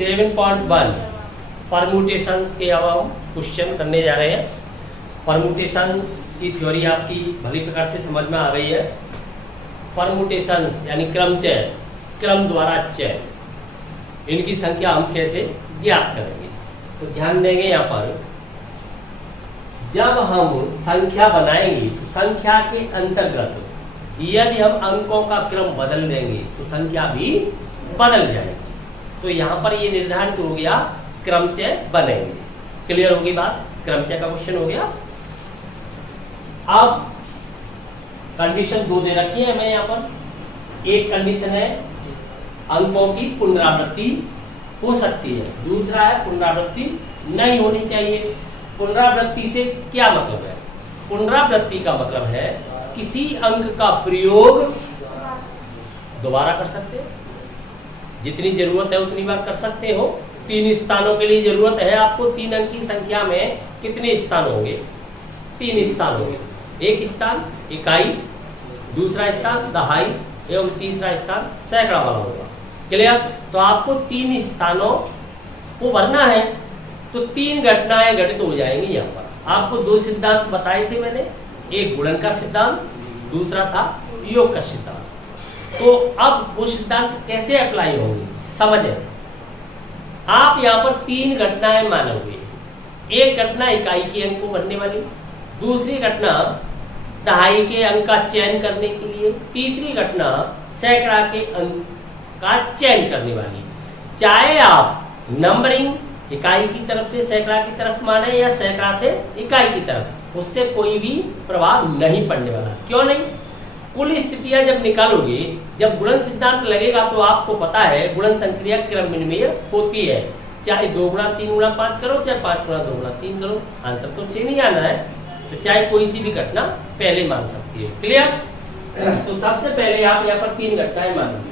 7.1 permutations के अब हम क्वेश्चन करने जा रहे हैं। परम्यूटेशन की थ्योरी आपकी भली प्रकार से समझ में आ गई है। परम्यूटेशंस यानी क्रमचय, क्रम द्वारा चय, इनकी संख्या हम कैसे ज्ञात करेंगे। तो ध्यान देंगे यहाँ पर, जब हम संख्या बनाएंगे तो संख्या के अंतर्गत यदि हम अंकों का क्रम बदल देंगे तो संख्या भी बदल जाएगी। तो यहाँ पर ये निर्धारित हो गया क्रमचय बनेंगे। क्लियर होगी बात? क्रमचय का क्वेश्चन हो गया। अब कंडीशन 2 दे रखी है हमें यहाँ पर। एक कंडीशन है अंकों की पुनरावृत्ति हो सकती है, दूसरा है पुनरावृत्ति नहीं होनी चाहिए। पुनरावृत्ति से क्या मतलब है? पुनरावृत्ति का मतलब है किसी अंक का प्रयोग दोबारा कर सकते हो, जितनी जरूरत है उतनी बार कर सकते हो। 3 स्थानों के लिए जरूरत है आपको। 3 अंक की संख्या में कितने स्थान होंगे? 3 स्थान होंगे। एक स्थान इकाई, दूसरा स्थान दहाई एवं तीसरा स्थान सैकड़ा वाला होगा। क्लियर? तो आपको 3 स्थानों को भरना है तो 3 घटनाएं घटित हो जाएंगी। यहाँ पर आपको 2 सिद्धांत बताए थे मैंने, एक गुणन का सिद्धांत, दूसरा था योग का सिद्धांत। तो अब वो सिद्धांत कैसे अप्लाई होंगे समझें। आप यहाँ पर 3 घटनाएं मानोगे। एक घटना इकाई के अंक को भरने वाली, दूसरी घटना दहाई के अंक का चयन करने के लिए, तीसरी घटना सैकड़ा के अंक का चयन करने वाली। चाहे आप नंबरिंग इकाई की तरफ से सैकड़ा की तरफ माने या सैकड़ा से इकाई की तरफ, उससे कोई भी प्रभाव नहीं पड़ने वाला। क्यों नहीं? कुल स्थितियां जब निकालोगे, जब गुणन सिद्धांत लगेगा तो आपको पता है गुणन संक्रिया क्रम विनिमय होती है। चाहे 2 गुणा 3 गुणा 5 करो, चाहे 5 गुणा 2 गुणा 3 करो, आंसर तो सेम ही आना है। तो चाहे कोई सी भी घटना पहले मान सकती है। क्लियर? तो सबसे पहले आप यहाँ पर 3 घटनाएं मानोगे।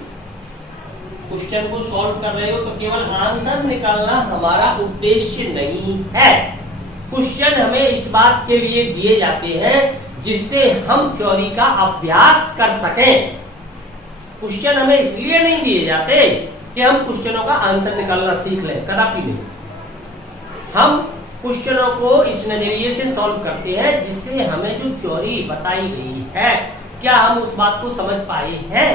क्वेश्चन को सॉल्व कर रहे हो तो केवल आंसर निकालना हमारा उद्देश्य नहीं है। क्वेश्चन हमें इस बात के लिए दिए जाते हैं जिससे हम थ्योरी का अभ्यास कर सकें। क्वेश्चन हमें इसलिए नहीं दिए जाते कि हम क्वेश्चनों का आंसर निकालना सीख लें, कदापि नहीं। हम क्वेश्चनों को इस नजरिए से सॉल्व करते हैं जिससे हमें जो थ्योरी बताई गई है, क्या हम उस बात को समझ पाए हैं?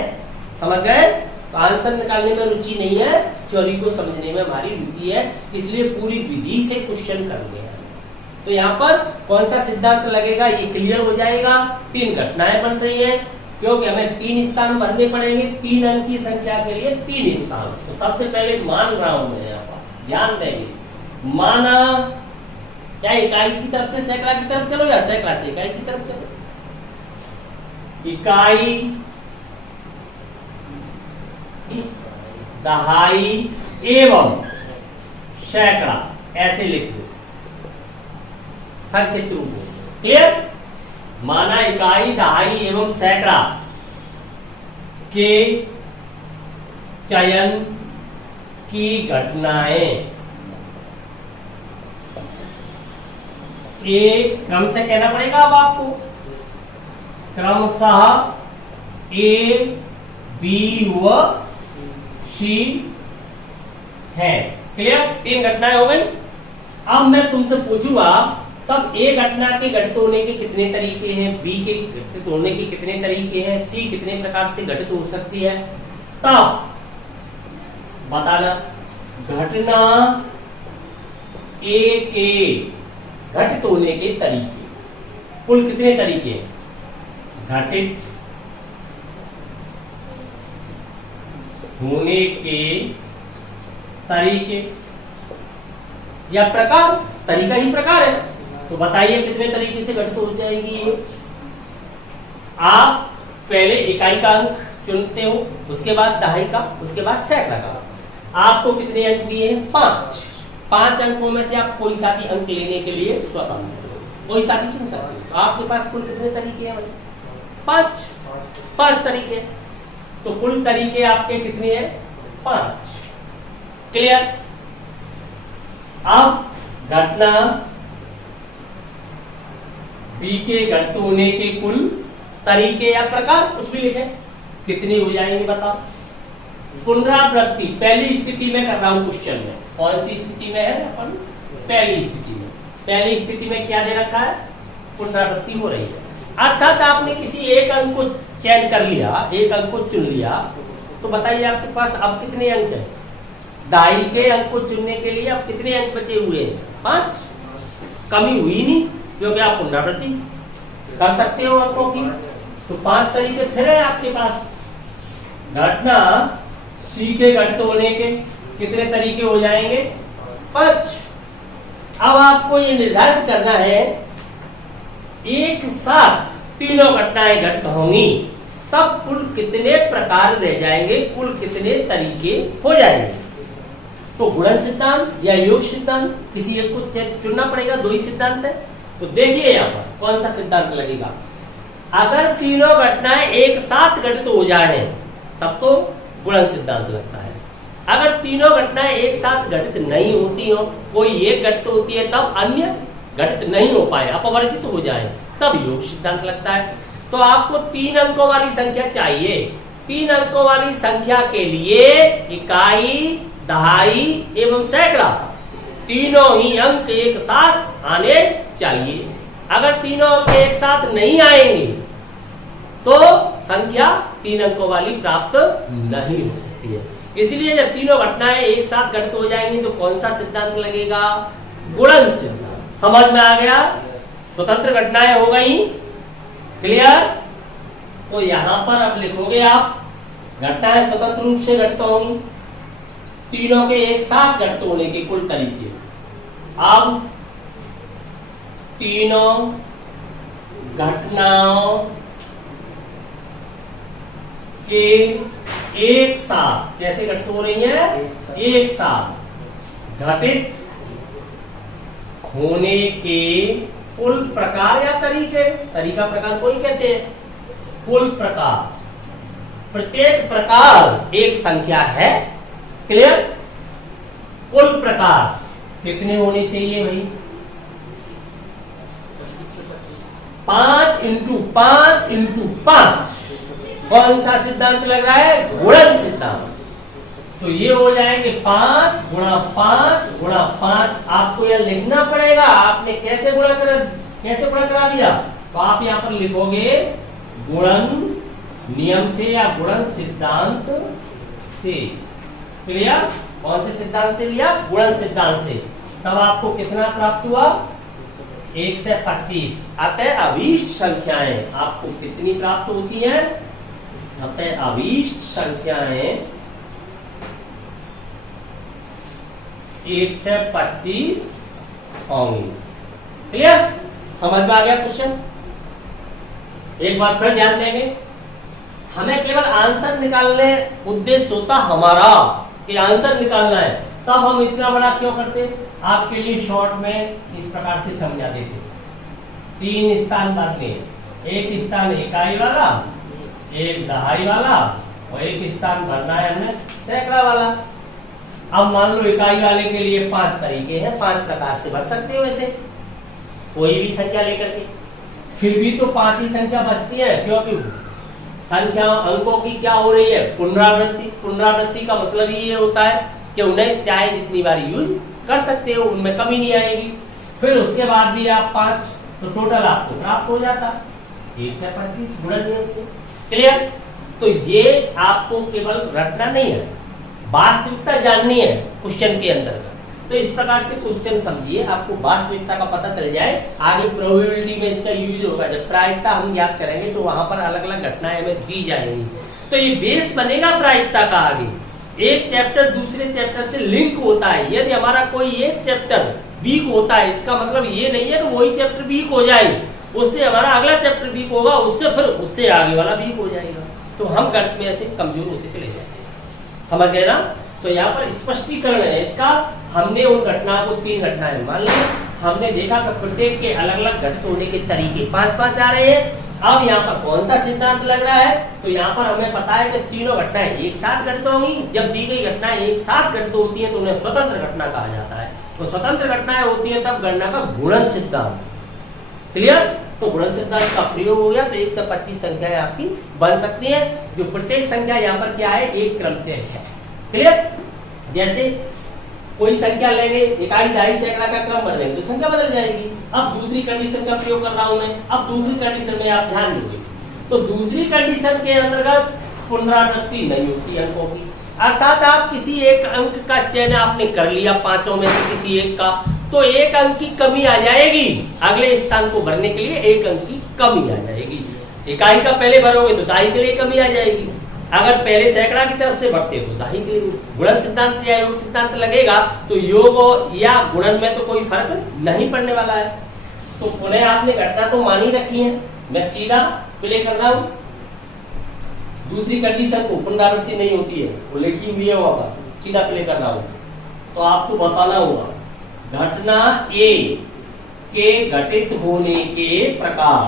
समझ गए? तो आंसर निकालने में रुचि नहीं है, थ्योरी को समझने में हमारी रुचि है, इसलिए पूरी विधि से क्वेश्चन करने हैं। तो यहाँ पर कौन सा सिद्धांत लगेगा ये क्लियर हो जाएगा। 3 घटनाएं बन रही है क्योंकि हमें 3 स्थान भरने पड़ेंगे। 3 अंक की संख्या के लिए 3 स्थान। तो सबसे पहले मान रहा हूं मैं, यहाँ पर ध्यान देंगे। माना चाहे इकाई की तरफ से सैकड़ा की तरफ चलो या सैकड़ा से इकाई की तरफ चलो। इकाई, दहाई एवं सैकड़ा ऐसे लिख दो संक्षिप्त रूप में। क्लियर? माना इकाई, दहाई एवं सैकड़ा के चयन की घटनाएं एक क्रम से कहना पड़ेगा अब आपको, क्रमशः ए, बी व सी है। क्लियर? 3 घटनाएं हो गई। अब मैं तुमसे पूछूंगा तब ए घटना के घटित होने के कितने तरीके हैं, बी के घटित होने के कितने तरीके हैं, सी कितने प्रकार से घटित हो सकती है, तब बताना। घटना ए के घटित होने के तरीके कुल कितने तरीके हैं? घटित होने के तरीके या प्रकार, तरीका ही प्रकार है। तो बताइए कितने तरीके से घटित हो जाएगी ये। आप पहले इकाई का अंक चुनते हो, उसके बाद दहाई का, उसके बाद सैकड़ा का। आपको कितने अंक दिए हैं? 5। 5 अंकों में से आप कोई सा भी अंक लेने के लिए स्वतंत्र हो, कोई सा भी चुन सकते हो। तो आपके पास कुल कितने तरीके हैं? 5 तरीके। तो कुल तरीके आपके कितने हैं? 5। क्लियर? अब घटना बी के घटित होने के कुल तरीके या प्रकार कुछ भी लिखे, कितनी हो जाएंगे बताओ? पुनरावृत्ति पहली स्थिति में कर रहा हूं क्वेश्चन में। कौन सी स्थिति में है अपन? पहली स्थिति में। पहली स्थिति में क्या दे रखा है? पुनरावृत्ति हो रही है। अर्थात आपने किसी एक अंक को चयन कर लिया, एक अंक को चुन लिया, तो बताइए आपके पास अब कितने अंक है? दाई के अंक को चुनने के लिए अब कितने अंक बचे हुए हैं? 5। कमी हुई नहीं, क्योंकि आप पुनरावृत्ति कर सकते हो अंकों की। तो 5 तरीके फिर है आपके पास। घटना सी के घटित होने के कितने तरीके हो जाएंगे? 5। अब आपको ये निर्धारित करना है एक साथ तीनों घटनाएं घटित होंगी, तब कुल कितने प्रकार रह जाएंगे, कुल कितने तरीके हो जाएंगे। तो गुणन सिद्धांत या योग सिद्धांत, किसी एक को चुनना पड़ेगा। 2 ही सिद्धांत है। तो देखिए यहाँ पर कौन सा सिद्धांत लगेगा। अगर तीनों घटनाएं एक साथ घटित हो जाए तब तो गुणन सिद्धांत लगता है। अगर तीनों घटनाएं एक साथ घटित नहीं होती हो, कोई एक घटित होती है तब अन्य घटित नहीं हो पाए, अपवर्जित हो जाए, तब योग सिद्धांत लगता है। तो आपको 3 अंकों वाली संख्या चाहिए। 3 अंकों वाली संख्या के लिए इकाई, दहाई एवं सैकड़ा तीनों ही अंक एक साथ आने चाहिए। अगर तीनों अंक एक साथ नहीं आएंगे तो संख्या 3 अंकों वाली प्राप्त नहीं हो सकती है। इसलिए जब तीनों घटनाएं एक साथ घटित हो जाएंगी तो कौन सा सिद्धांत लगेगा? गुणन सिद्धांत। समझ में आ गया? स्वतंत्र घटनाएं हो गई, क्लियर? तो यहां पर अब लिखोगे आप घटनाएं स्वतंत्र रूप से घटित होंगी, तीनों के एक साथ घटित होने के कुल तरीके। अब तीनों घटनाओं के एक साथ कैसे घटित हो रही है? एक साथ घटित होने के कुल प्रकार या तरीके। तरीका प्रकार को ही कहते हैं। कुल प्रकार, प्रत्येक प्रकार एक संख्या है, क्लियर? कुल प्रकार कितने होने चाहिए भाई? 5 इंटू 5 इंटू 5। कौन सा सिद्धांत लग रहा है? गुणन सिद्धांत। तो ये हो जाएंगे 5 गुणा 5 गुणा 5। आपको यह लिखना पड़ेगा। आपने कैसे गुणा करा दिया? तो आप यहां पर लिखोगे गुणन नियम से या गुणन सिद्धांत से। क्लियर? कौन से सिद्धांत से लिया? गुणन सिद्धांत से। तब आपको कितना प्राप्त हुआ? 1 से 25। अतः अभीष्ट संख्याएं आपको कितनी प्राप्त होती हैं? अतः अभीष्ट संख्याएं 1 से 25 होंगी। क्लियर? समझ में आ गया क्वेश्चन? एक बार फिर ध्यान देंगे। हमें केवल आंसर निकालने उद्देश्य होता हमारा कि आंसर निकालना है, तब हम इतना बड़ा क्यों करते? आपके लिए शॉर्ट में इस प्रकार से समझा देते। 3 स्थान भरने, एक स्थान इकाई वाला, एक दहाई वाला और एक स्थान भरना है हमें सैकड़ा वाला। अब मान लो इकाई वाले के लिए 5 तरीके हैं, 5 प्रकार से भर सकते हो ऐसे कोई भी संख्या लेकर के। फिर भी तो 5 ही संख्या बचती है, क्योंकि संख्या अंकों की क्या हो रही है? पुनरावृत्ति। पुनरावृत्ति का मतलब ये होता है कि उन्हें चाहे जितनी बार यूज कर सकते हो, उनमें कमी नहीं आएगी। फिर उसके बाद भी आप 5, तो टोटल आपको प्राप्त हो जाता 1 से 25 गुणन नियम से। क्लियर? तो ये आपको केवल रटना नहीं है, वास्तविकता जाननी है क्वेश्चन के अंदर का। तो इस प्रकार से क्वेश्चन समझिए, आपको वास्तविकता का पता चल जाए। आगे प्रोबेबिलिटी में इसका यूज होगा। जब प्रायिकता हम याद करेंगे तो वहां पर अलग अलग घटनाएं हमें दी जाएंगी। तो ये बेस बनेगा प्रायिकता का। आगे एक चैप्टर दूसरे चैप्टर से लिंक होता है। यदि हमारा कोई एक चैप्टर वीक होता है, इसका मतलब ये नहीं है कि वही चैप्टर वीक हो जाए, उससे हमारा अगला चैप्टर वीक होगा, उससे फिर उससे आगे वाला वीक हो जाएगा। तो हम गणित में ऐसे कमजोर होते चले जाते हैं। समझ गए ना? तो यहाँ पर स्पष्टीकरण है इसका। हमने उन घटनाओं को 3 घटनाएं मान ली। हमने देखा कि प्रत्येक के अलग अलग घटित होने के तरीके 5-5 आ रहे हैं। अब यहाँ पर कौन सा सिद्धांत लग रहा है? तो यहाँ पर हमें पता है कि तीनों घटनाएं एक साथ घटित होंगी। जब दी गई घटनाएं एक साथ घटित होती है तो उन्हें स्वतंत्र घटना कहा जाता है। तो स्वतंत्र घटनाएं होती है तब गणना का गुणन सिद्धांत। क्लियर? तो गुणन सिद्धांत का प्रयोग हो गया, तो 1 से 25 संख्याएं आपकी बन सकती है, जो प्रत्येक संख्या यहाँ पर क्या है, एक क्रमचय है। क्लियर? जैसे कोई संख्या लेंगे, इकाई, दहाई, सैकड़ा का क्रम बदलेंगे तो संख्या बदल जाएगी। अब दूसरी कंडीशन का प्रयोग कर रहा हूं मैं। अब दूसरी कंडीशन में आप ध्यान दोगे तो दूसरी कंडीशन के अंतर्गत पुनरावृत्ति नहीं होती अंकों की, अर्थात आप किसी एक अंक का चयन आपने कर लिया पांचों में से किसी एक का, तो एक अंक की कमी आ जाएगी, अगले स्थान को भरने के लिए एक अंक की कमी आ जाएगी। इकाई का पहले भरोगे तो दहाई के लिए कमी आ जाएगी, अगर पहले सैकड़ा की तरफ से बढ़ते हो दहाई के लिए। गुणन सिद्धांत या योग सिद्धांत लगेगा तो योग या गुणन में तो कोई फर्क नहीं पड़ने वाला है। तो पुनः आपने घटना तो मानी रखी है, मैं सीधा प्ले कर रहा हूं। दूसरी कंडीशन को पुनरावृत्ति नहीं होती है, वो लिखी हुई है वहां पर, सीधा प्ले कर रहा हूं। तो आपको बताना होगा घटना ए के घटित होने के प्रकार।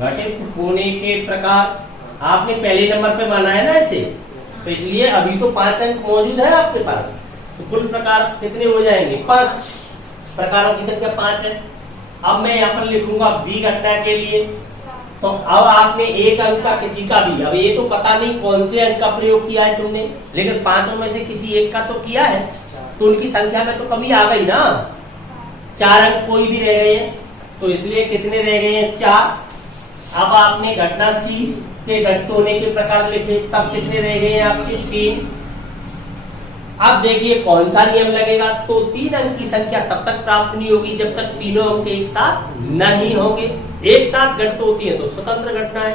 घटित होने के प्रकार आपने पहले नंबर पे माना है ना इसे, तो इसलिए अभी तो 5 अंक मौजूद है आपके पास, तो कुल प्रकार कितने हो जाएंगे, 5 प्रकारों की संख्या 5 है। अब मैं यहाँ पर लिखूंगा बी घटना के लिए, तो अब आपने एक अंक का किसी का भी, अब ये तो पता नहीं कौन से अंक का प्रयोग किया है तुमने, लेकिन 5 में से किसी एक का तो किया है, तो उनकी संख्या में तो कमी आ गई ना, 4 अंक कोई भी रह गए हैं, तो इसलिए कितने रह गए हैं, 4। अब आपने घटना सी के घटित होने के प्रकार लिखे, तब कितने रह गए हैं आपके, 3। अब देखिए कौन सा नियम लगेगा, तो 3 अंक की संख्या तब तक प्राप्त नहीं होगी जब तक तीनों अंक एक साथ नहीं होंगे। एक साथ घटित होती है तो स्वतंत्र घटना है,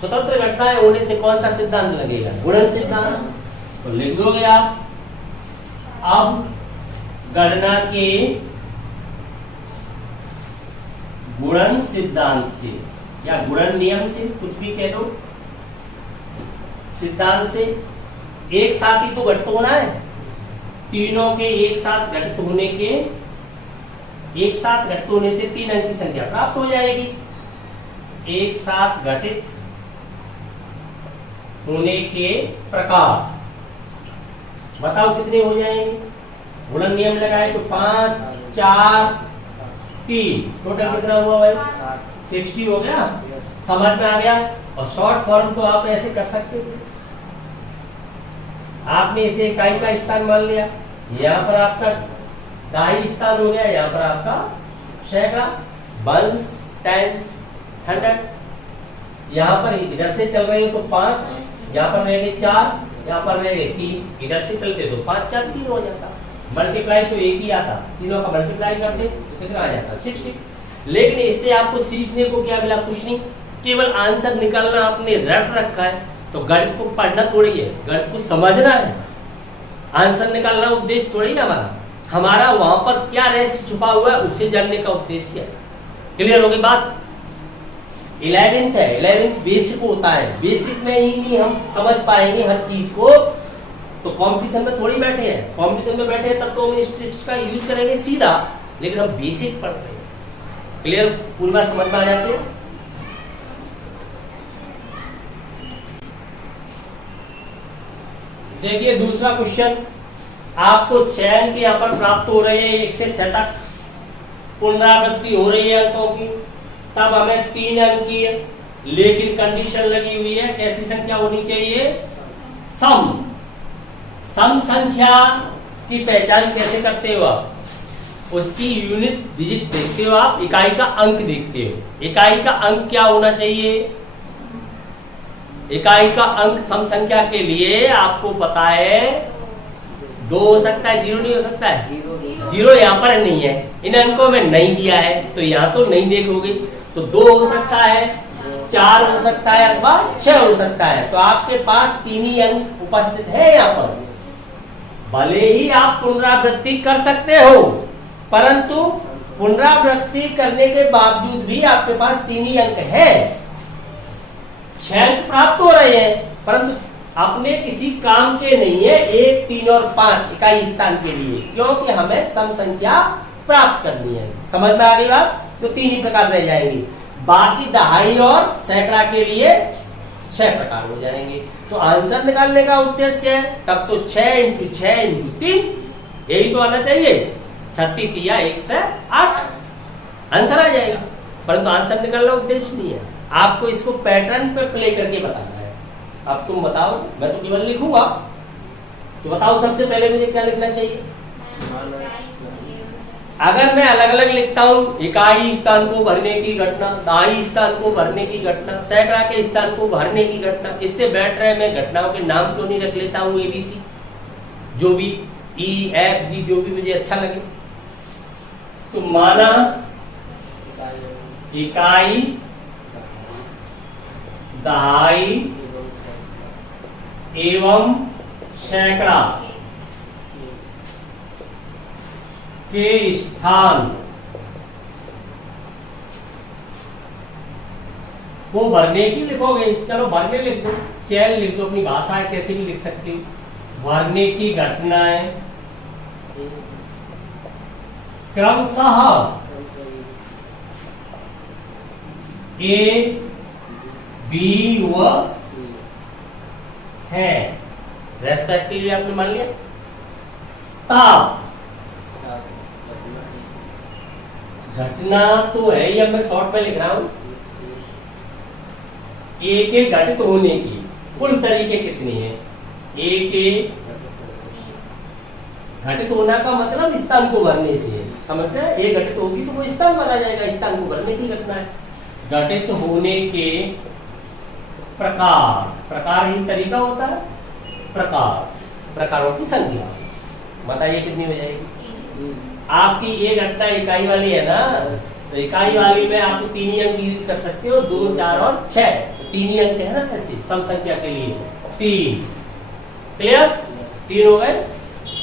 स्वतंत्र घटनाएं होने से कौन सा सिद्धांत लगेगा, गुणन सिद्धांत। तो लिख दोगे आप, अब गणना के गुणन सिद्धांत से या गुणन नियम से, कुछ भी कह दो, सिद्धांत से एक साथ ही तो घटित होना है, तीनों के एक साथ घटित होने के, एक साथ घटित होने से 3 अंक की संख्या प्राप्त हो जाएगी। एक साथ घटित होने के प्रकार बताओ कितने हो जाएंगे, गुणन नियम लगाए तो 5, 4, 3, टोटल कितना हुआ भाई, 60 हो गया। समझ में आ गया? और शॉर्ट फॉर्म तो आप ऐसे कर सकते थे, आपने इसे इकाई का स्थान मान लिया, यहाँ पर आपका दहाई स्थान हो गया, यहाँ पर आपका सैकड़ा, बंस, टेंस, 100, यहाँ पर इधर से चल रहे हो तो 5, यहाँ पर रह गए 4, यहाँ पर रह गए 3, इधर से चलते तो 5, 4, 3 हो जाता। मल्टीप्लाई तो एक ही आता, तीनों का मल्टीप्लाई करते कितना आ जाता, 60। लेकिन इससे आपको सीखने को क्या मिला, कुछ नहीं, केवल आंसर निकालना आपने रट रखा है। तो गणित को पढ़ना थोड़ी है, गणित को समझना है, आंसर निकालना उद्देश्य थोड़ी है हमारा। हमारा वहां पर क्या रहस्य छुपा हुआ है उसे जानने का उद्देश्य है। क्लियर होगी बात? 11th है, 11th बेसिक होता है, बेसिक में ही नहीं हम समझ पाएंगे हर चीज को, तो कंपटीशन में थोड़ी बैठे हैं, कंपटीशन में बैठे हैं तब तो हम इस ट्रिक्स का यूज करेंगे सीधा, लेकिन हम बेसिक पढ़ रहे हैं। क्लियर, पूरी बात समझ में आ जाती है? देखिए दूसरा क्वेश्चन, आपको चयन के यहाँ पर प्राप्त हो रहे हैं 1 से 6 तक, पुनरावृत्ति हो रही है अंकों की, तब हमें 3 अंक की है, लेकिन कंडीशन लगी हुई है, कैसी संख्या होनी चाहिए, सम। सम संख्या की पहचान कैसे करते हो आप, उसकी यूनिट डिजिट देखते हो आप, इकाई का अंक देखते हो। इकाई का अंक क्या होना चाहिए, इकाई का अंक सम संख्या के लिए आपको पता है 2 हो सकता है, 0 नहीं हो सकता है, 0 यहाँ पर नहीं है, इन अंकों में नहीं दिया है तो यहाँ तो नहीं देखोगे, तो 2 हो सकता है, 4 हो सकता है अथवा 6 हो सकता है। तो आपके पास 3 ही अंक उपस्थित है यहाँ पर। भले ही आप पुनरावृत्ति कर सकते हो, परंतु पुनरावृत्ति करने के बावजूद भी आपके पास 3 ही अंक है। 6 अंक प्राप्त हो रहे हैं परंतु अपने किसी काम के नहीं है, 1, 3 और 5 इकाई स्थान के लिए, क्योंकि हमें सम संख्या प्राप्त करनी है। समझ में आ गई बात? तो 3 ही प्रकार रह जाएंगे, बाकी दहाई और सैकड़ा के लिए 6 प्रकार हो जाएंगे। तो आंसर निकालने का उद्देश्य है, तब तो 6 × 6 × 3 यही तो आना चाहिए, 36 × 1 से 8। आंसर आ जाएगा, परंतु आंसर निकालना उद्देश्य नहीं है, आपको इसको पैटर्न पे प्ले करके बताना है। अब तुम बताओ, मैं तो केवल लिखूंगा, तो बताओ सबसे पहले मुझे क्या लिखना चाहिए। अगर मैं अलग अलग लिखता हूं, इकाई स्थान को भरने की घटना, दहाई स्थान को भरने की घटना, सैकड़ा के स्थान को भरने की घटना, इससे बेटर है मैं घटनाओं के नाम क्यों नहीं रख लेता हूं ABC, जो भी EFG जो भी मुझे अच्छा लगे। तो माना इकाई, दहाई एवं सैकड़ा के स्थान को भरने की लिखोगे, चलो भरने लिख दो, चैन लिख दो, अपनी भाषा है कैसे भी लिख सकती हो। भरने की घटनाएं क्रमशः A, B व है, रेस्पेक्टिवली आपने मान लिया। तब घटना तो है ही, अब मैं शॉर्ट में लिख रहा हूं, ए के घटित होने की कुल तरीके कितने हैं। ए के घटित होना का मतलब स्थान को भरने से, समझते हैं, ए घटित होगी तो वो स्थान भरा जाएगा, स्थान को भरने की घटना है। घटित होने के प्रकार, प्रकार ही तरीका होता है, प्रकार, प्रकारों की संख्या बताइए कितनी हो जाएगी। आपकी ये घटना इकाई वाली है ना, तो इकाई वाली में आप 3 ही अंक यूज कर सकते हो, 2, 4 और 6, तो 3 ही अंक है ना, ऐसे सम संख्या के लिए 3। क्लियर, 3 हो गए।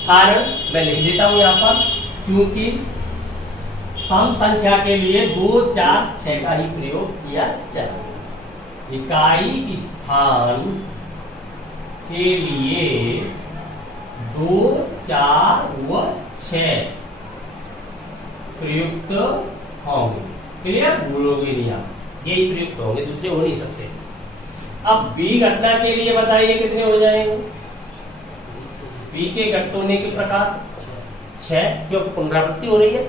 कारण मैं लिख देता हूं यहाँ पर, क्योंकि सम संख्या के लिए 2, 4, 6 का ही प्रयोग किया जाए। इकाई स्थान के लिए 2, 4 व 6 प्रयुक्त होंगे। क्लियर, भूलोगे नहीं आप, यही प्रयुक्त होंगे, दूसरे हो नहीं सकते। अब बी घटना के लिए बताइए कितने हो जाएंगे। बी के घटित होने के प्रकार 6, क्योंकि पुनरावृत्ति हो रही है।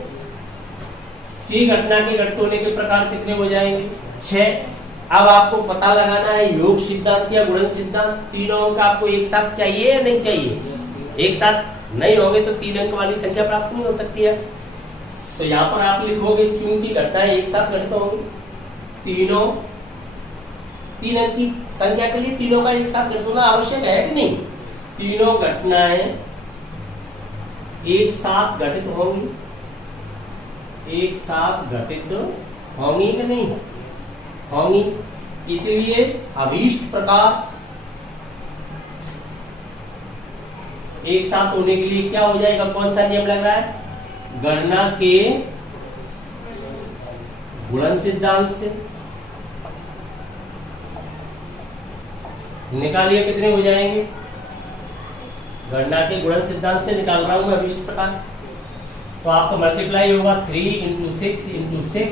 सी घटना के घटित होने के प्रकार कितने हो जाएंगे, 6। अब आपको पता लगाना है योग सिद्धांत या गुणन सिद्धांत, तीनों अंक आपको एक साथ चाहिए या नहीं चाहिए। एक साथ नहीं होंगे तो 3 अंक वाली संख्या प्राप्त नहीं हो सकती है। तो यहाँ पर आप लिखोगे चूंकि घटनाएं एक साथ घटित होंगी, तीनों 3 अंक की संख्या के लिए तीनों का एक साथ घटित होना आवश्यक है कि नहीं। तीनों घटनाएं एक साथ घटित होंगी, एक साथ घटित होंगी कि नहीं होंगी, इसलिए अभीष्ट प्रकार एक साथ होने के लिए क्या हो जाएगा, कौन सा नियम लग रहा है, गणना के गुणन सिद्धांत से। निकालिए कितने हो जाएंगे, गणना के गुणन सिद्धांत से निकाल रहा हूं मैं अभीष्ट प्रकार। तो आपको मल्टीप्लाई होगा 3 × 6 × 6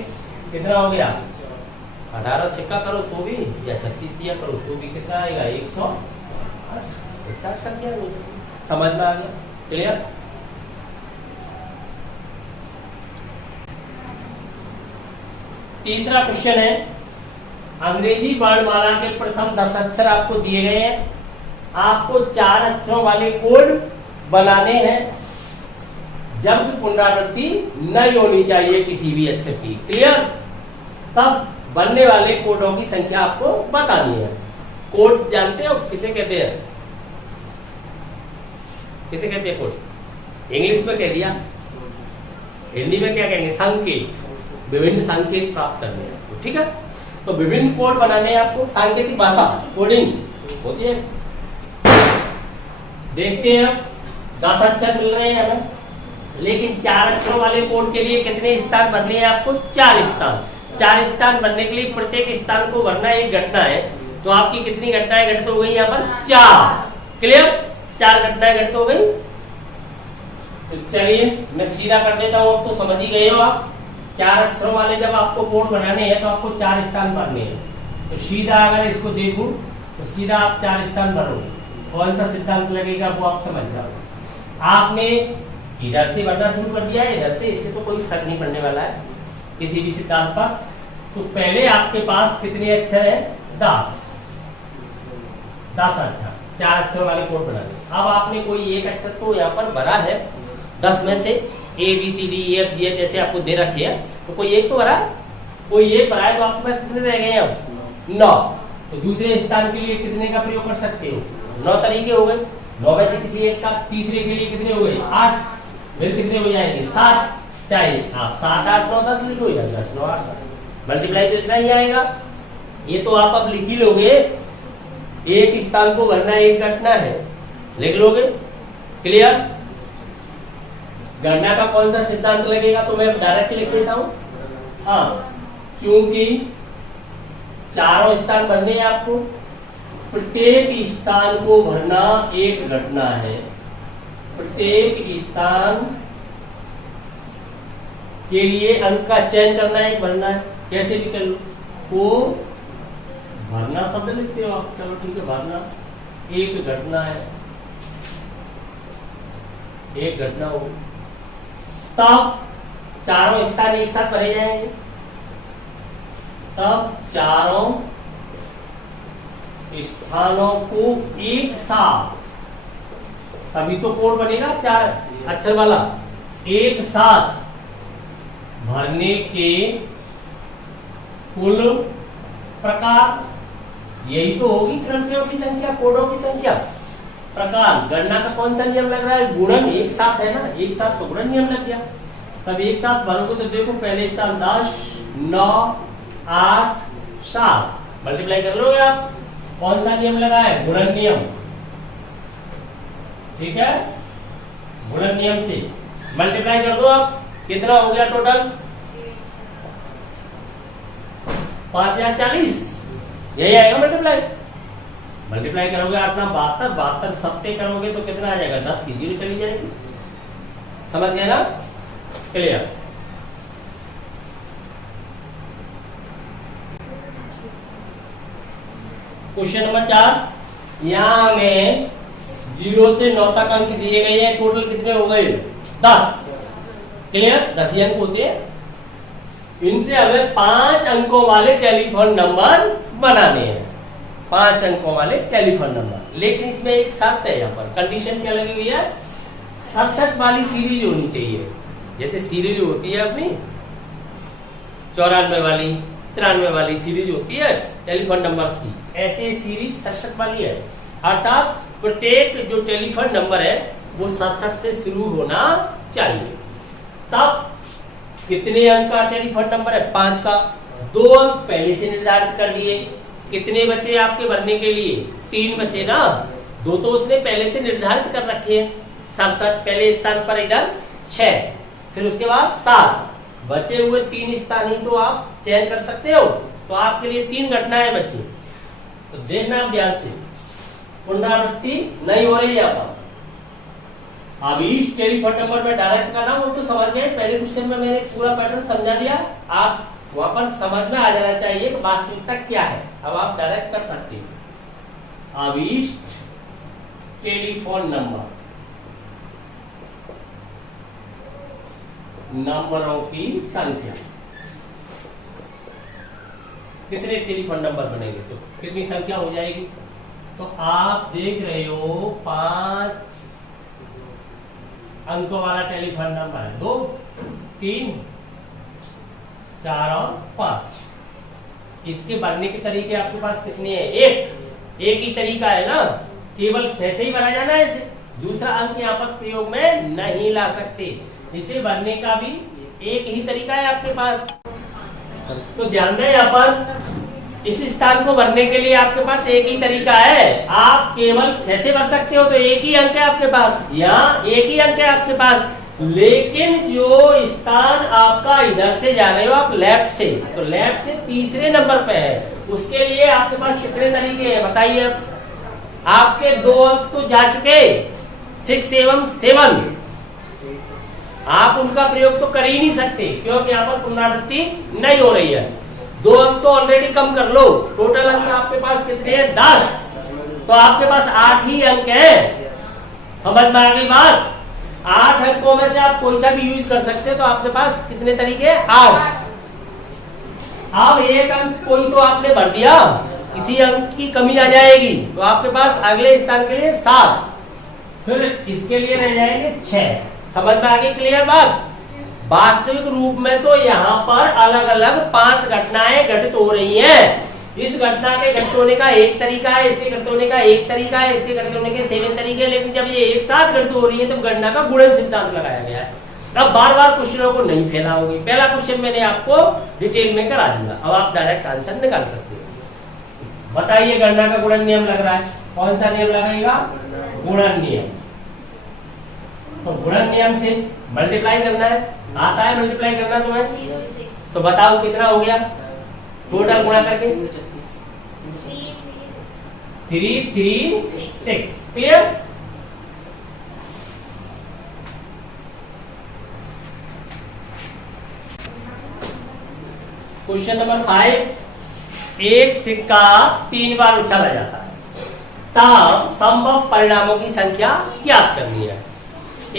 कितना हो गया, 18 छक्का करो तो भी, या 36 दिया करो तो भी कितना आएगा, 108। एक साथ संख्या समझ में आ गया। क्लियर। तीसरा क्वेश्चन है, अंग्रेजी वर्णमाला के प्रथम 10 अक्षर आपको दिए गए हैं, आपको 4 अक्षरों वाले कोड बनाने हैं जब पुनरावृत्ति नहीं होनी चाहिए किसी भी अक्षर की। क्लियर। तब बनने वाले कोडों की संख्या आपको बतानी है। कोड जानते हो किसे कहते हैं, किसे कहते हैं कोड, इंग्लिश में कह दिया, हिंदी में क्या कहेंगे, संकेत, विभिन्न संकेत प्राप्त करने हैं। ठीक है, तो विभिन्न कोड बनाने हैं आपको, सांकेतिक भाषा कोडिंग होती है। देखते हैं 10 अक्षर मिल रहे हैं हमें, लेकिन 4 अक्षरों वाले कोड के लिए कितने स्थान भरने हैं आपको, 4 स्थान। 4 स्थान भरने के लिए प्रत्येक स्थान को भरना एक घटना है, तो आपकी कितनी घटनाएं घटित हो गई यहाँ पर, 4। क्लियर, 4 घटनाएं घटित हो गई। तो चलिए मैं सीधा कर देता हूँ, अब तो समझ ही गए हो आप। 4 अक्षरों वाले जब आपको कोड बनाने हैं तो आपको 4 स्थान भरने हैं। तो सीधा अगर इसको देखूं तो सीधा आप 4 स्थान भरोगे, कौन सा सिद्धांत लगेगा वो आप समझ जाओ। आपने इधर से भरना शुरू कर दिया है, इधर से, इससे तो कोई फर्क नहीं पड़ने वाला है। किसी भी सिद्धांत पर, तो पहले आपके पास कितने अक्षर है? 10 अक्षर, 4 अक्षर वाले कोड बना लिए। अब आपने कोई एक अक्षर तो यहाँ पर भरा है 10 में से, ABCDEFGH ऐसे आपको दे रखे हैं, तो कोई एक तो भरा है, कोई एक भरा है, तो आपके पास कितने रह गए अब? 9। तो दूसरे स्थान के लिए कितने का प्रयोग कर सकते हो? 9 तरीके हो गए। 9 में से किसी एक का, तीसरे के लिए कितने हो गए? 8। फिर कितने हो जाएंगे? 7। चाहे आप 7, 8, 9, 10 लिखो या 10, 9, 8, 7 मल्टीप्लाई तो इतना ही आएगा। ये तो आप अब लिख ही लोगे, एक स्थान को भरना एक घटना है, लिख लोगे। क्लियर? गणना का कौन सा सिद्धांत लगेगा तो मैं डायरेक्ट लिख देता हूं। हाँ, क्योंकि चारों स्थान भरने हैं आपको, प्रत्येक स्थान को भरना एक घटना है, प्रत्येक स्थान के लिए अंक का चयन करना है, भरना है, कैसे भी कर लो। को भरना शब्द लिखते हो आप, चलो ठीक है, भरना एक घटना है, एक घटना हो, तब चारों स्थान एक साथ भरे जाएंगे, तब चारों स्थानों को एक साथ, तभी तो कोड बनेगा 4 अक्षर वाला, एक साथ भरने के कुल प्रकार, यही तो होगी क्रमशः की संख्या, कोडों की संख्या। प्रकार, गणना का कौन सा नियम लग रहा है? गुणन, एक साथ है ना, एक साथ तो गुणन नियम लग गया। तब एक साथ भरोगे तो देखो पहले स्थान 10, 9, 8, 7 मल्टीप्लाई कर लोगे आप। कौन सा नियम लगा है? गुणन नियम। ठीक है, गुणन नियम से मल्टीप्लाई कर दो आप, कितना हो गया टोटल? 5040, यही आएगा मल्टीप्लाई। मल्टीप्लाई करोगे अपना 72 सत्ते करोगे तो कितना आ जाएगा? 10 की 0 चली जाएगी। समझ गए ना? क्लियर? क्वेश्चन नंबर 4, यहाँ हमें 0 से 9 तक अंक दिए गए हैं, टोटल कितने हो गए? 10। क्लियर? 10 ही अंक होते हैं। इनसे हमें 5 अंकों वाले टेलीफोन नंबर बनाने हैं, 5 अंकों वाले टेलीफोन नंबर। लेकिन इसमें एक शर्त है, यहाँ पर कंडीशन क्या लगी हुई है? 67 वाली सीरीज होनी चाहिए, जैसे सीरीज होती है अपनी 94 वाली, 93 वाली सीरीज होती है टेलीफोन नंबर्स की, ऐसे सीरीज 67 वाली है। अर्थात प्रत्येक जो टेलीफोन नंबर है वो 67 से शुरू होना चाहिए। तब कितने अंक का टेलीफोन नंबर है? 5 का। 2 अंक पहले से निर्धारित कर दिए। कितने बचे आपके भरने के लिए? 3 बचे ना, 2 तो उसने पहले से निर्धारित कर रखे हैं। 67 पहले स्थान पर, इधर 6, फिर उसके बाद 7, बचे हुए 3 स्थान ही तो आप चयन कर सकते हो। तो आपके लिए 3 घटनाएं बची, तो देखना आप ध्यान से, पुनरावृत्ति नहीं हो रही है। अब इस टेलीफोन नंबर में डायरेक्ट करना, वो तो समझ गए, पहले क्वेश्चन में मैंने पूरा पैटर्न समझा दिया। आप वहां पर समझ में आ जाना चाहिए कि वास्तविकता क्या है। अब आप डायरेक्ट कर सकते हो। अब इस टेलीफोन नंबरों की संख्या, कितने टेलीफोन नंबर बनेंगे तो कितनी संख्या हो जाएगी? तो आप देख रहे हो 5 अंकों वाला टेलीफोन नंबर है, 2, 3, 4 और 5। इसके भरने के तरीके आपके पास कितने हैं? एक ही तरीका है ना, केवल 6 से ही भरा जाना है इसे, दूसरा अंक यहाँ पर प्रयोग में नहीं ला सकते। इसे भरने का भी एक ही तरीका है आपके पास। तो ध्यान दें, यहाँ पर इस स्थान को भरने के लिए आपके पास एक ही तरीका है। आप केवल 6 से भर सकते हो, तो एक ही अंक है आपके पास, यहाँ एक ही अंक है आपके पास। लेकिन जो स्थान आपका इधर से जा रहे हो आप लेफ्ट से, तो लेफ्ट से तीसरे नंबर पे है, उसके लिए आपके पास कितने तरीके हैं बताइए। आपके 2 अंक तो जा चुके, 6 एवं 7, आप उनका प्रयोग तो कर ही नहीं सकते, क्योंकि यहाँ पर पुनरावृत्ति नहीं हो रही है। 2 अंक तो ऑलरेडी कम कर लो, टोटल अंक आपके पास कितने हैं? 10, तो आपके पास 8 ही अंक है। समझ में आ गई बात? 8 अंकों में से आप कोई सा भी यूज कर सकते हो, तो आपके पास कितने तरीके हैं? 8। अब एक अंक कोई तो आपने भर दिया, किसी अंक की कमी आ जाएगी तो आपके पास अगले स्थान के लिए 7, फिर इसके लिए रह जाएंगे 6। समझ में आ गई क्लियर बात? वास्तविक रूप में तो यहाँ पर अलग अलग 5 घटनाएं घटित हो रही हैं। इस घटना के घटित होने का एक तरीका है, इसके घटित होने का एक तरीका है, इसके घटित होने के 7 तरीके हैं, लेकिन जब ये एक साथ घटित हो रही है तो घटना का गुणन सिद्धांत लगाया गया है। अब बार बार क्वेश्चनों को नहीं फैलाओगे, पहला क्वेश्चन मैंने आपको डिटेल में करा दिया, अब आप डायरेक्ट आंसर निकाल सकते हो। बताइए गणना का गुणन नियम लग रहा है, कौन सा नियम लगाएगा? गुणन नियम। तो गुणन नियम से मल्टीप्लाई करना है, आता है मल्टीप्लाई करना तुम्हें? तो बताओ कितना हो गया टोटल गुणा करके? 3 3 6। क्लियर? क्वेश्चन नंबर 5, एक सिक्का 3 बार उछाला जाता है, तब संभव परिणामों की संख्या ज्ञात करनी है।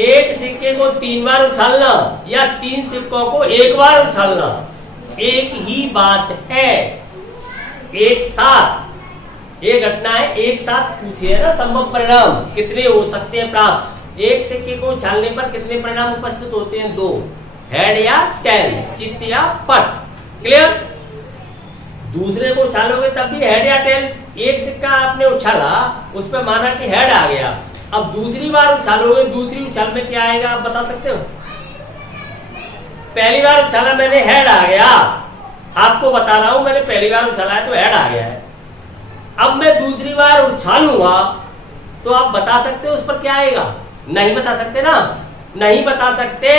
एक सिक्के को 3 बार उछालना या 3 सिक्कों को 1 बार उछालना एक ही बात है। एक साथ ये घटनाएं एक साथ पूछी है ना, संभव परिणाम कितने हो सकते हैं प्राप्त? एक सिक्के को उछालने पर कितने परिणाम उपस्थित होते हैं? 2, हेड या टेल, चित्त या पट। क्लियर? दूसरे को उछालोगे तब भी हेड या टेल। एक सिक्का आपने उछाला, उस पर माना कि हेड आ गया, अब दूसरी बार उछालोगे, दूसरी उछाल में क्या आएगा आप बता सकते हो? पहली बार उछाला मैंने, हेड आ गया, आपको बता रहा हूं मैंने पहली बार उछाला है तो हेड आ गया है। अब मैं दूसरी बार उछालूंगा तो आप बता सकते हो उस पर क्या आएगा? नहीं बता सकते ना, नहीं बता सकते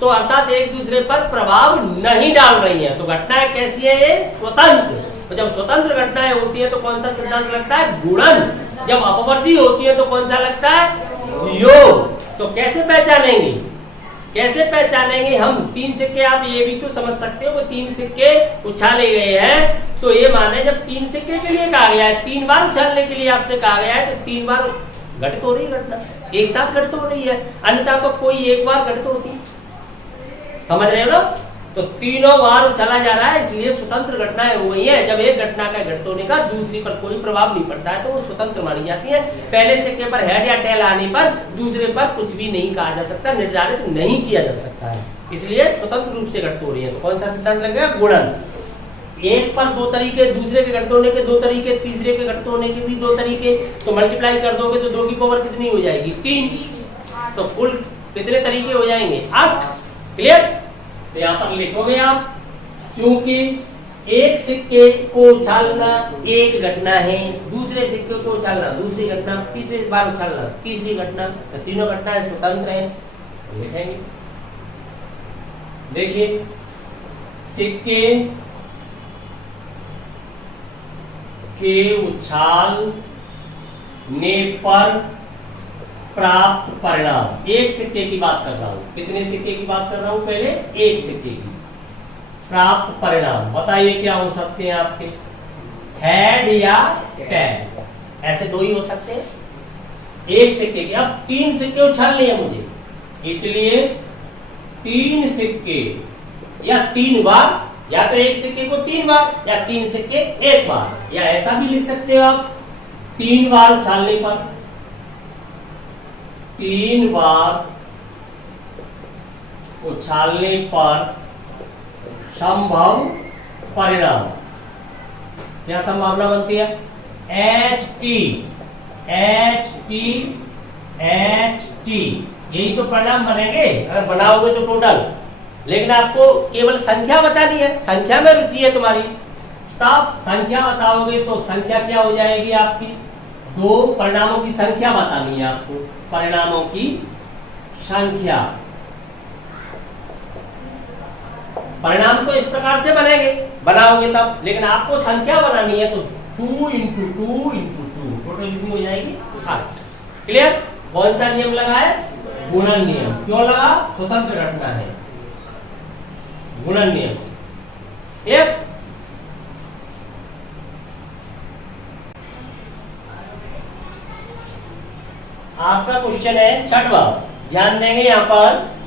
तो अर्थात एक दूसरे पर प्रभाव नहीं डाल रही है। तो घटनाएं कैसी है? ये स्वतंत्र। तो जब स्वतंत्र घटनाएं होती है तो कौन सा सिद्धांत लगता है? गुणन। जब अपवर्ती होती है तो कौन सा लगता है? योग। तो कैसे पहचानेंगे? कैसे पहचानेंगे हम? 3 सिक्के, आप ये भी तो समझ सकते हो कि 3 सिक्के उछाले गए हैं तो ये माने जब 3 सिक्के के लिए कहा गया है, 3 बार उछालने के लिए आपसे कहा गया है तो 3 बार घटित हो रही है घटना, एक साथ घटित हो रही है, अन्यथा तो कोई एक बार घटित होती। समझ रहे हो ना? तो तीनों बार उछाला जा रहा है, इसलिए स्वतंत्र घटनाएं हो गई है। जब एक घटना का घटित होने का दूसरी पर कोई प्रभाव नहीं पड़ता है तो वो स्वतंत्र मानी जाती है। पहले सिक्के पर हेड या टेल आने पर दूसरे पर कुछ भी नहीं कहा जा सकता, निर्धारित नहीं किया जा सकता है, इसलिए स्वतंत्र रूप से घटित हो रही है। तो कौन सा सिद्धांत लगेगा? गुणन। एक पर 2 तरीके, दूसरे के घटित होने के 2 तरीके, तीसरे के घटित होने के भी 2 तरीके, तो मल्टीप्लाई कर दोगे तो 2 की पावर कितनी हो जाएगी? 3। तो कुल कितने तरीके हो जाएंगे? 8। क्लियर? तो यहाँ पर लिखोगे आप, चूंकि एक सिक्के को उछालना एक घटना है, दूसरे सिक्के को उछालना दूसरी घटना, तीसरी बार उछालना तीसरी घटना, तो तीनों घटनाएं स्वतंत्र हैं। लिखेंगे, देखिए सिक्के के उछालने पर प्राप्त परिणाम। एक सिक्के की बात कर रहा हूं, कितने सिक्के की बात कर रहा हूं? पहले एक सिक्के की। प्राप्त परिणाम बताइए क्या हो सकते हैं आपके? हेड या टेल, ऐसे 2 ही हो सकते हैं एक सिक्के के। अब 3 सिक्के उछालने हैं मुझे, इसलिए 3 सिक्के या 3 बार, या तो एक सिक्के को 3 बार या 3 सिक्के 1 बार, या ऐसा भी लिख सकते हो आप 3 बार उछालने पर, 3 बार उछालने पर संभव परिणाम। क्या संभावना बनती है? HT HT HT, यही तो परिणाम बनेंगे अगर बनाओगे तो टोटल। लेकिन आपको केवल संख्या बतानी है, संख्या में रुचि है तुम्हारी, तब संख्या बताओगे तो संख्या क्या हो जाएगी आपकी? 2 परिणामों की संख्या बतानी है आपको, परिणामों की संख्या। परिणाम तो इस प्रकार से बनेंगे, बनाओगे तब, लेकिन आपको संख्या बनानी है तो 2 into 2 into 2, टोटल कितनी हो जाएगी? 8। क्लियर? कौन सा नियम लगा है? गुणन नियम। क्यों लगा? स्वतंत्र घटना है, गुणन नियम से। क्लियर? आपका क्वेश्चन है 6वां, ध्यान देंगे। यहां पर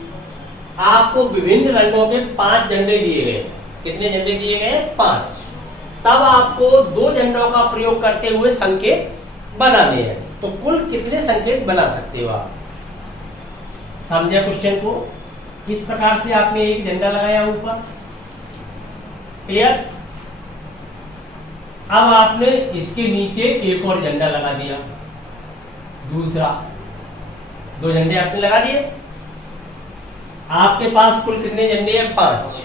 आपको विभिन्न रंगों के 5 झंडे दिए गए, कितने झंडे दिए गए हैं? 5। तब आपको 2 झंडों का प्रयोग करते हुए संकेत बनाने हैं। तो कुल कितने संकेत बना सकते हो आप? समझे क्वेश्चन को? इस प्रकार से आपने एक झंडा लगाया ऊपर, क्लियर। अब आपने इसके नीचे एक और झंडा लगा दिया, दूसरा। 2 झंडे आपने लगा दिए। आपके पास कुल कितने झंडे हैं? 5।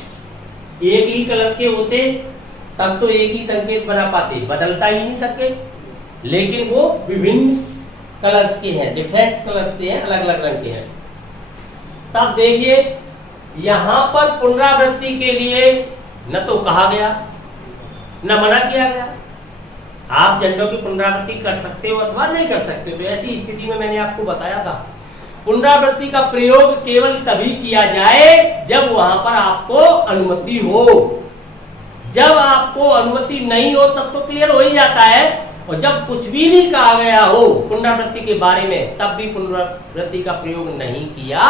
एक ही कलर के होते तब तो एक ही संकेत बना पाते, बदलता ही नहीं सके, लेकिन वो विभिन्न कलर्स के हैं, डिफरेंट कलर्स के हैं, अलग अलग रंग के हैं। तब देखिए यहां पर पुनरावृत्ति के लिए न तो कहा गया न मना किया गया। आप झंडों की पुनरावृत्ति कर सकते हो अथवा नहीं कर सकते हो। तो ऐसी स्थिति में मैंने आपको बताया था पुनरावृत्ति का प्रयोग केवल तभी किया जाए जब वहां पर आपको अनुमति हो। जब आपको अनुमति नहीं हो तब तो क्लियर हो ही जाता है, और जब कुछ भी नहीं कहा गया हो पुनरावृत्ति के बारे में तब भी पुनरावृत्ति का प्रयोग नहीं किया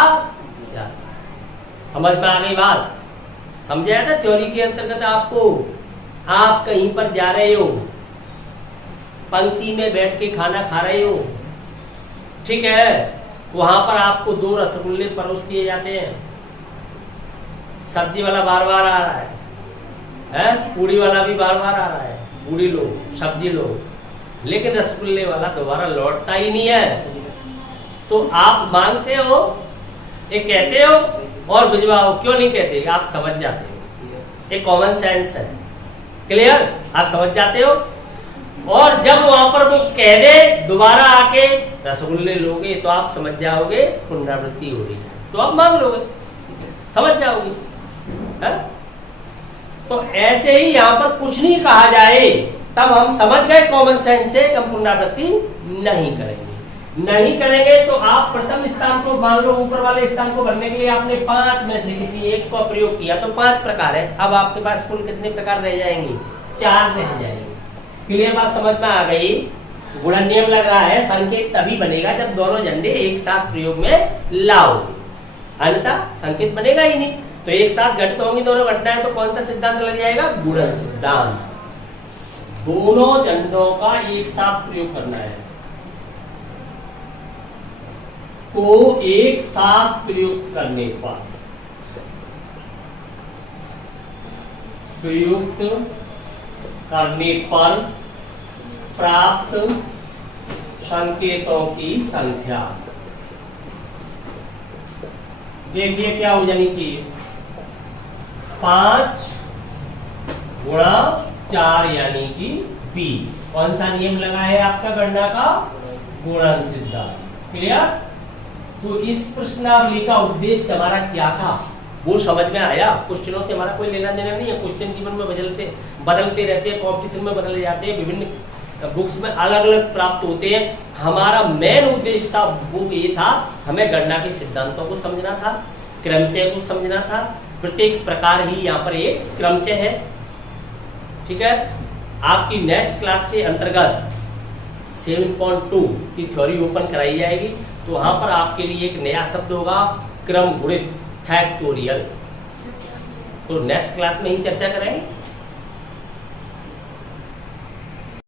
जाता। समझ में आ गई बात? समझाया था थ्योरी के अंतर्गत आपको। आप कहीं पर जा रहे हो, पंक्ति में बैठ के खाना खा रहे हो, ठीक है, वहां पर आपको 2 रसगुल्ले परोस दिए जाते हैं। सब्जी वाला बार बार आ रहा है, पूड़ी वाला भी बार बार आ रहा है, पूड़ी लो सब्जी लो, लेकिन रसगुल्ले वाला दोबारा लौटता ही नहीं है। तो आप मांगते हो, ये कहते हो और भिजवाओ, क्यों नहीं कहते? आप समझ जाते हो, ये कॉमन सेंस है, क्लियर, आप समझ जाते हो। और जब वहां पर वो कह दे दोबारा आके रसगुल्ले लोगे तो आप समझ जाओगे पुनरावृत्ति हो रही है, तो आप मांग लोगे, समझ जाओगे, है? तो ऐसे ही यहां पर कुछ नहीं कहा जाए तब हम समझ गए कॉमन सेंस से कि हम पुनरावृत्ति नहीं करेंगे। नहीं करेंगे तो आप प्रथम स्थान को मान लो, ऊपर वाले स्थान को भरने के लिए आपने 5 में से किसी एक का प्रयोग किया तो 5 प्रकार है। अब आपके पास कुल कितने प्रकार रह जाएंगे? 4 रह जाएंगे। क्लियर बात समझ में आ गई? गुणन नियम लग रहा है, संकेत तभी बनेगा जब दोनों झंडे एक साथ प्रयोग में लाओगे, अन्यथा संकेत बनेगा ही नहीं। तो एक साथ घटित होंगी दोनों घटनाएं, तो कौन सा सिद्धांत लग जाएगा? गुणन सिद्धांत। दोनों झंडों का एक साथ प्रयोग करना है, को एक साथ प्रयुक्त करने पर, प्रयुक्त करने पर प्राप्त संकेतों की संख्या, देखिए क्या हो जानी चाहिए? 5 गुणा 4 यानी कि 20। कौन सा नियम लगा है आपका गणना का? गुणन सिद्धांत। क्लियर? तो इस प्रश्नावली का उद्देश्य हमारा क्या था वो समझ में आया। क्वेश्चनों से हमारा कोई लेना देना नहीं है। क्वेश्चन जीवन में बदलते रहते हैं, कॉम्पिटिशन में बदले जाते हैं, विभिन्न बुक्स में अलग अलग प्राप्त होते हैं। हमारा मेन उद्देश्य था वो ये था, हमें गणना के सिद्धांतों को समझना था, क्रमचय को समझना था। प्रत्येक प्रकार ही यहाँ पर एक क्रमचय है, ठीक है। आपकी नेक्स्ट क्लास के अंतर्गत 7.2 की थ्योरी ओपन कराई जाएगी, तो वहां पर आपके लिए एक नया शब्द होगा, क्रम गुणित फैक्टोरियल। तो नेक्स्ट क्लास में ही चर्चा करेंगे।